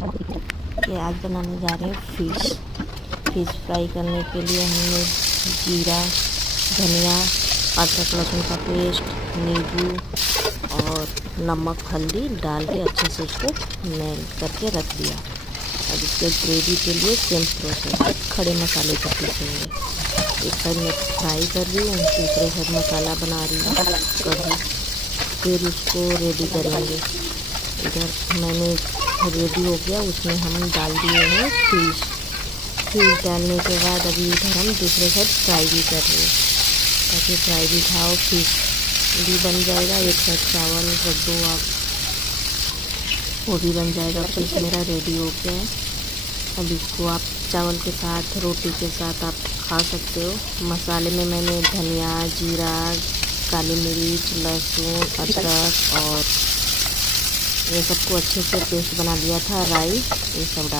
ये आज बनाने जा रहे हैं फिश फ्राई। करने के लिए हमने जीरा, धनिया, अदरक लहसुन का पेस्ट, नींबू और नमक हल्दी डाल के अच्छे से उसको मेल्ट करके रख दिया। अब इसके ग्रेवी के लिए सेम प्रोसेस, खड़े मसाले को पीसेंगे। एक साइड में फ्राई कर रही हूँ, दूसरे साइड मसाला बना रही हूँ कभी, फिर उसको रेडी करेंगे। इधर मैंने रेडी हो गया, उसमें हम डाल दिए हैं फिश डालने के बाद अभी इधर हम दूसरे साइड फ्राई भी कर रहे हैं, ताकि फ्राई भी खाओ, फिश भी बन जाएगा। एक साइड चावल रख दो आप, वो भी बन जाएगा। फिश मेरा रेडी हो गया है। अब इसको आप चावल के साथ, रोटी के साथ आप खा सकते हो। मसाले में मैंने धनिया, जीरा, काली मिर्च, लहसुन, अदरक और ये सबको अच्छे से पेस्ट बना लिया था, राई, ये सब डाल